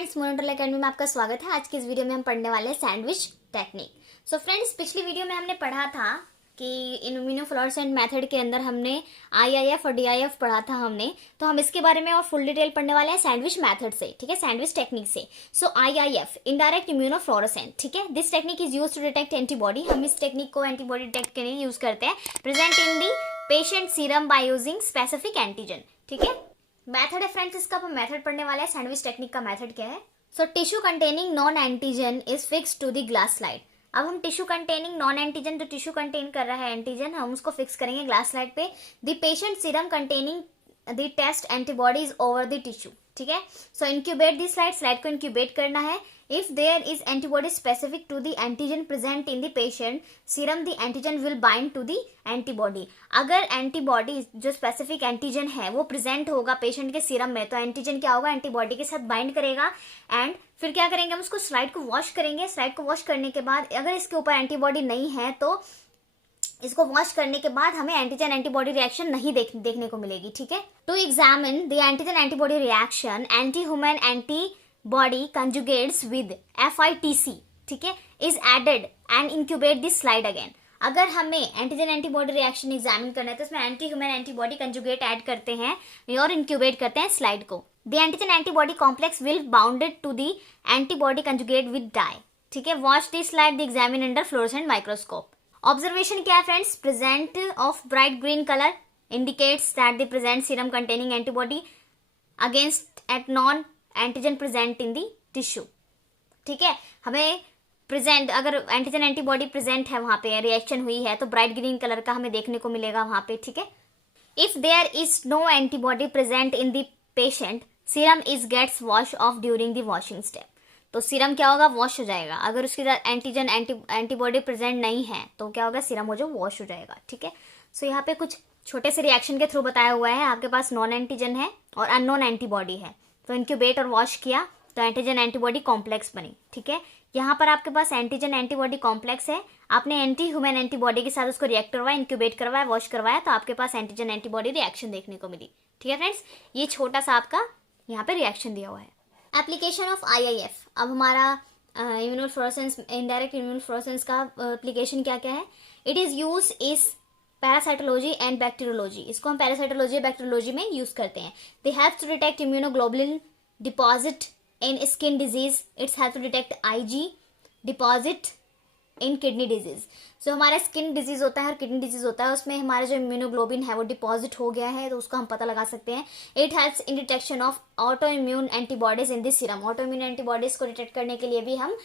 Friends, Monu academy में आपका स्वागत है। आज की इस वीडियो में हम पढ़ने वाले हैं सैंडविच टेक्निक। सो फ्रेंड्स, पिछली वीडियो में हमने पढ़ा था कि इम्यूनोफ्लोरेसेंट मेथड के अंदर हमने आईआईएफ और डीआईएफ पढ़ा था हमने। तो हम इसके बारे में और फुल डिटेल पढ़ने वाले हैं सैंडविच मेथड से, ठीक है, सैंडविच टेक्निक से। सो आईआईएफ, इनडायरेक्ट इम्यूनोफ्लोरेसेंट, ठीक है, this technique is use to detect antibody. हम इस टेक्निक को एंटीबॉडी डिटेक्ट के लिए यूज करते हैं, present in the patient serum by using specific antigen, ठीक है। मेथड है फ्रेंड्स, इसका हम मेथड पढ़ने वाले हैं। सैंडविच टेक्निक का मेथड क्या है? So tissue containing non antigen is fix to the glass slide. अब हम टिश्यू कंटेनिंग नॉन एंटीजन, जो टिश्यू कंटेन कर रहा है एंटीजन, हम उसको फिक्स करेंगे ग्लास स्लाइड पे। The patient serum containing the test antibodies over the tissue, ठीक है। सो इंक्यूबेट दी स्लाइड को इंक्यूबेट करना है। If there is antibody specific to the antigen present in the patient serum, the antigen will bind to the antibody. अगर antibody जो specific antigen है वो present होगा पेशेंट के सीरम में, तो एंटीजन क्या होगा, एंटीबॉडी के साथ बाइंड करेगा। एंड फिर क्या करेंगे, हम उसको स्लाइड को वॉश करेंगे। स्लाइड को वॉश करने के बाद अगर इसके ऊपर एंटीबॉडी नहीं है तो इसको वॉश करने के बाद हमें एंटीजन एंटीबॉडी रिएक्शन नहीं देखने को मिलेगी, ठीक है। To examine the antigen antibody reaction, anti human antibody conjugates with FITC, ठीक है, is added and incubate this slide again. अगर हमें एंटीजन एंटीबॉडी रिएक्शन एग्जामिन करना है तो इसमें anti human antibody conjugate add करते हैं और इंक्यूबेट करते हैं स्लाइड को। The antigen antibody complex will bounded to the antibody conjugate with dye, ठीक है। Watch this slide, the examine under fluorescent microscope. Observation क्या है friends? Present of bright green colour indicates that the present serum containing antibody against at non antigen present in the tissue, ठीक है। हमें present, अगर antigen antibody present है वहां पे, reaction हुई है, तो ब्राइट ग्रीन कलर का हमें देखने को मिलेगा वहां पे, ठीक है। If there is no antibody present in the patient, serum is gets wash off during the washing step. तो सीरम क्या होगा, वॉश हो जाएगा। अगर उसके साथ एंटीजन एंटीबॉडी प्रेजेंट नहीं है तो क्या होगा, सीरम हो जो वॉश हो जाएगा, ठीक है। सो यहाँ पे कुछ छोटे से रिएक्शन के थ्रू बताया हुआ है। आपके पास नॉन एंटीजन है और अननोन एंटीबॉडी है, तो इंक्यूबेट और वॉश किया तो एंटीजन एंटीबॉडी कॉम्प्लेक्स बनी, ठीक है। यहाँ पर आपके पास एंटीजन एंटीबॉडी कॉम्प्लेक्स है, आपने एंटी ह्यूमन एंटीबॉडी के साथ उसको रिएक्ट करवाया, इंक्यूबेट करवाया, वॉश करवाया, तो आपके पास एंटीजन एंटीबॉडी रिएक्शन देखने को मिली, ठीक है फ्रेंड्स। ये छोटा सा आपका यहाँ पे रिएक्शन दिया हुआ है। Application of IIF. अब हमारा इम्यूनोफ्लोरेसेंस, इनडायरेक्ट इम्यूनोफ्लोरेसेंस का एप्लीकेशन क्या क्या है? It is use is parasitology and bacteriology. इसको हम पैरासाइटोलॉजी और बैक्टीरियोलॉजी में यूज करते हैं। They have to detect immunoglobulin deposit in skin disease, it's have to detect IG deposit in kidney disease. So हमारा स्किन डिजीज होता है और किडनी डिजीज होता है, उसमें हमारा जो इम्यूनोग्लोबिन है वो डिपॉजिट हो गया है, तो उसको हम पता लगा सकते हैं। It helps in detection of auto immune antibodies in this serum. Auto immune antibodies को डिटेक्ट करने के लिए भी हम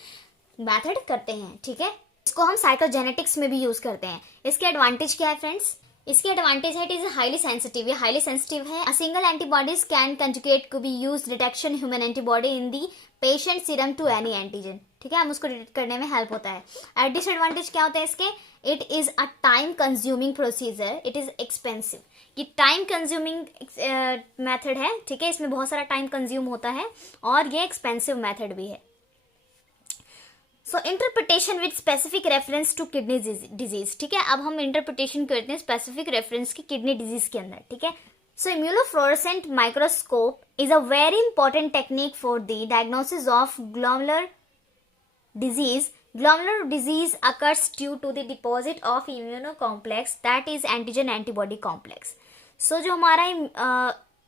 मैथड करते हैं, ठीक है। इसको हम साइटोजेनेटिक्स में भी यूज करते हैं। इसके एडवांटेज क्या है फ्रेंड्स? इसकी एडवांटेज है, इट इज हाईली सेंसिटिव। ये हाईली सेंसिटिव है। A single antibodies can conjugate to be use detection human antibody in the patient serum to any antigen, ठीक है। हम उसको डिटेक्ट करने में हेल्प होता है। डिसएडवांटेज क्या होता है इसके? It is a time consuming procedure, it is expensive. ये टाइम कंज्यूमिंग मेथड है, ठीक है, इसमें बहुत सारा टाइम कंज्यूम होता है और ये एक्सपेंसिव मेथड भी है। So interpretation with specific reference to kidney disease, ठीक है। अब हम इंटरप्रिटेशन करते हैं स्पेसिफिक रेफरेंस की किडनी डिजीज के अंदर, ठीक है। So immunofluorescent microscope is a very important technique for the diagnosis of glomerular disease. Glomerular disease occurs due to the deposit of immunocomplex, that is antigen antibody complex. So जो हमारा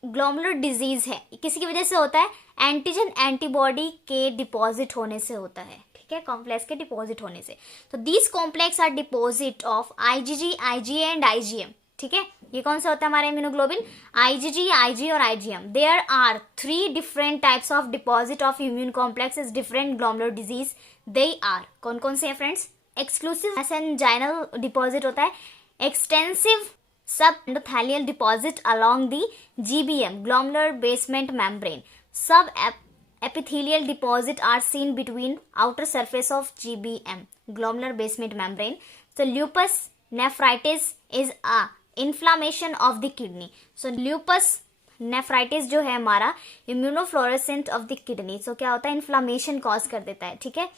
glomerular disease है किसी की वजह से होता है, antigen antibody के डिपॉजिट होने से होता है, ठीक है, कॉम्प्लेक्स के डिपॉजिट होने से। तो these complex are deposit of IgG, IgA and IgM, ठीक है। ये कौन सा होता है हमारा इम्यूनोग्लोबिन? IgG, IG और IgM. There are 3 different types of deposit of immune complexes different glomerular disease. They are, कौन कौन से हैं फ्रेंड्स? एक्सक्लूसिव मेसेंजाइनल डिपॉजिट होता है, एक्सटेंसिव सब endothelial deposit along the GBM, glomerular basement membrane. Sub epithelial deposit are seen between outer surface of GBM, glomerular basement membrane. So lupus nephritis is a inflammation of the kidney. So lupus nephritis जो है हमारा immunofluorescent of the kidney. सो क्या होता है, inflammation cause कर देता है, ठीक है।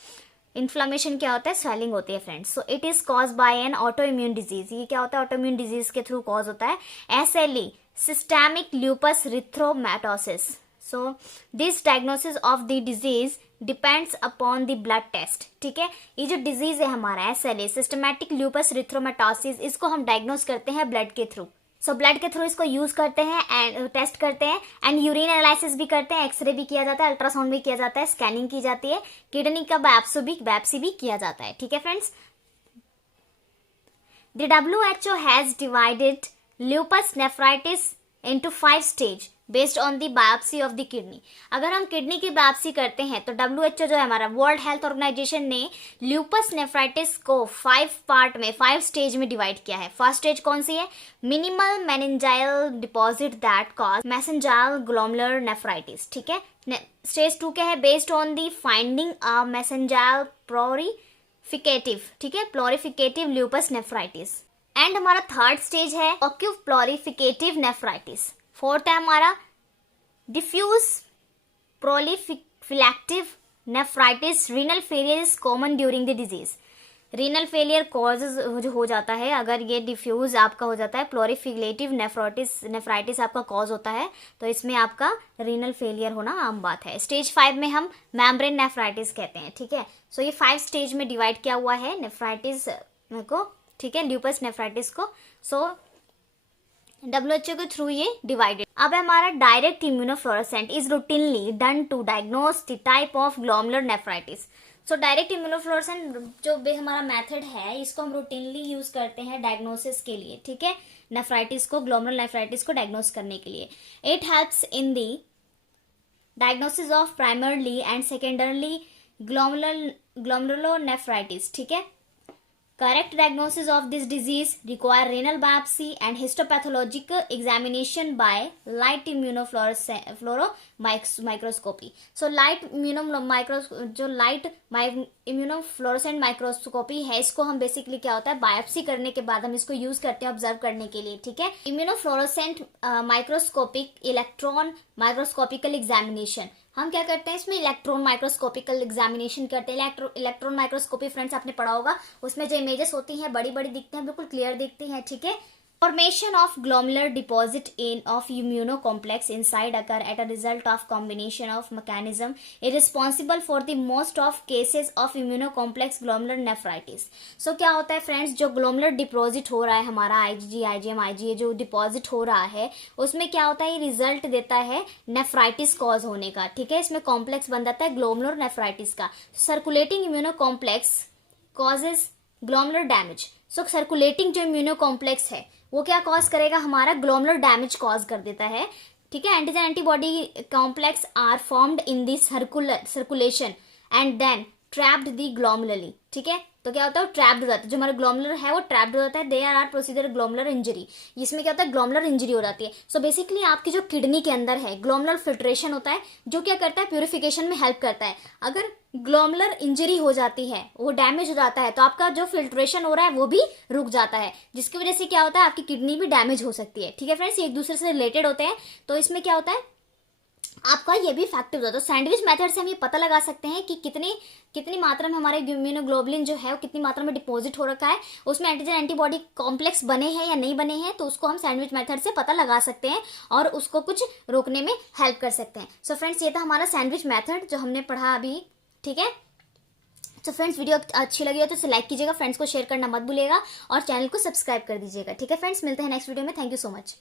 इन्फ्लामेशन क्या होता है? स्वेलिंग होती है friends. So it is cause by an auto immune disease. ये क्या होता है? ऑटो इम्यून डिजीज के थ्रू कॉज होता है। SLE, systemic lupus erythematosus. So this diagnosis of the disease depends upon the blood test. ठीक है, ये जो डिजीज है हमारा SLA सिस्टमैटिक ल्यूपस एरिथ्रोमेटोसिस, इसको हम डायग्नोस करते हैं ब्लड के थ्रू। सो ब्लड के थ्रू इसको यूज करते हैं एंड टेस्ट करते हैं, एंड यूरिन एनालिसिस भी करते हैं, एक्सरे भी किया जाता है, अल्ट्रासाउंड भी किया जाता है, स्कैनिंग की जाती है, किडनी का बायोप्सी भी किया जाता है। ठीक है friends, The WHO has divided lupus nephritis into 5 stage based on the biopsy of the kidney। अगर हम किडनी की बायोप्सी करते हैं तो WHO जो है हमारा वर्ल्ड हेल्थ ऑर्गेनाइजेशन ने ल्यूपस नेफ्राइटिस को 5 पार्ट में 5 स्टेज में डिवाइड किया है। फर्स्ट स्टेज कौन सी है? Minimal mesangial deposit that cause mesangial glomerular nephritis. ठीक है, स्टेज 2 क्या है? Based on the finding a mesangial proliferative, ठीक है, प्लोरिफिकेटिव ल्यूपस नेफ्राइटिस। एंड हमारा थर्ड स्टेज है ऑक्यूव प्लोरिफिकेटिव नेफ्राइटिस। फोर्थ है हमारा diffuse proliferative nephritis. Renal failure is common during the disease. Renal failure causes जो हो जाता है अगर ये डिफ्यूज आपका हो जाता है, प्लोरिफिलेटिव नेफ्राइटिस आपका कॉज होता है, तो इसमें आपका रीनल फेलियर होना आम बात है। स्टेज 5 में हम मेम्ब्रेन नेफ्राइटिस कहते हैं। ठीक है, सो ये 5 स्टेज में डिवाइड किया हुआ है नेफ्राइटिस को, ठीक है, ल्यूपस नेफ्राइटिस को। सो WHO के थ्रू ये डिवाइडेड। अब हमारा direct immunofluorescent is routinely done to diagnose the type of glomerular nephritis. So direct immunofluorescent जो भी हमारा मेथड है, इसको हम रूटीनली यूज करते हैं डायग्नोसिस के लिए। ठीक है, नेफ्राइटिस को, ग्लोमेरुलर नेफ्राइटिस को डायग्नोस करने के लिए। It helps in the diagnosis of primarily and secondarily glomerulonephritis. ठीक है, correct diagnosis of this disease require renal biopsy and histopathologic examination by light immunofluorescence so light immunofluorescent microscopy है, इसको हम basically क्या होता है, बायोप्सी करने के बाद हम इसको यूज करते हैं ऑब्जर्व करने के लिए। ठीक है, immunofluorescent microscopic electron microscopical examination, हम क्या करते हैं इसमें इलेक्ट्रॉन माइक्रोस्कोपिकल एग्जामिनेशन करते हैं। इलेक्ट्रॉन माइक्रोस्कोपी फ्रेंड्स आपने पढ़ा होगा, उसमें जो इमेजेस होती हैं बड़ी बड़ी दिखते हैं, बिल्कुल क्लियर दिखती हैं। ठीक है, formation of glomerular deposit of immunocomplex inside occur at a result of combination of mechanism is responsible for the most of cases of immunocomplex glomerular nephritis। so क्या होता है फ्रेंड्स, जो ग्लोमेरुलर डिपॉजिट हो रहा है हमारा IgG, IgM, IgA जो deposit हो रहा है, उसमें क्या होता है, ये रिजल्ट देता है नेफ्राइटिस कॉज होने का। ठीक है, इसमें कॉम्प्लेक्स बन जाता है ग्लोमेरुलर नेफ्राइटिस का। Circulating immunocomplex causes glomerular damage. So circulating जो इम्यूनोकॉम्प्लेक्स है वो क्या कॉज करेगा, हमारा ग्लोमेरुलर डैमेज कॉज कर देता है। ठीक है, antigen antibody complex are formed in the circulation and then trapped the glomeruli. ठीक है, तो क्या होता है, ट्रैप्ड हो जाता है, जो हमारा ग्लोमेरुलर है वो ट्रैप्ड हो जाता है। They are procedure glomerular injury, इसमें क्या होता है, ग्लोमेरुलर इंजरी हो जाती है। सो बेसिकली आपकी जो किडनी के अंदर है ग्लोमेरुलर फिल्ट्रेशन होता है, जो क्या करता है, प्यूरिफिकेशन में हेल्प करता है। अगर ग्लोमेरुलर इंजरी हो जाती है, वो डैमेज हो जाता है, तो आपका जो फिल्ट्रेशन हो रहा है वो भी रुक जाता है, जिसकी वजह से क्या होता है, आपकी किडनी भी डैमेज हो सकती है। ठीक है फ्रेंड्स, ये एक दूसरे से रिलेटेड होते हैं। तो इसमें क्या होता है, आपका ये भी इफेक्टिव होता है। तो सैंडविच मेथड से हम ये पता लगा सकते हैं कि कितनी मात्रा में हमारे इम्यूनोग्लोबुलिन जो है वो कितनी मात्रा में डिपॉजिट हो रखा है, उसमें एंटीजन एंटीबॉडी कॉम्प्लेक्स बने हैं या नहीं बने हैं, तो उसको हम सैंडविच मेथड से पता लगा सकते हैं और उसको कुछ रोकने में हेल्प कर सकते हैं। सो फ्रेंड्स, ये था हमारा सैंडविच मेथड जो हमने पढ़ा अभी। ठीक है, तो फ्रेंड्स वीडियो अच्छी लगी हो तो इसे लाइक कीजिएगा, फ्रेंड्स को शेयर करना मत भूलिएगा और चैनल को सब्सक्राइब कर दीजिएगा। ठीक है फ्रेंड्स, मिलते हैं नेक्स्ट वीडियो में। Thank you so much.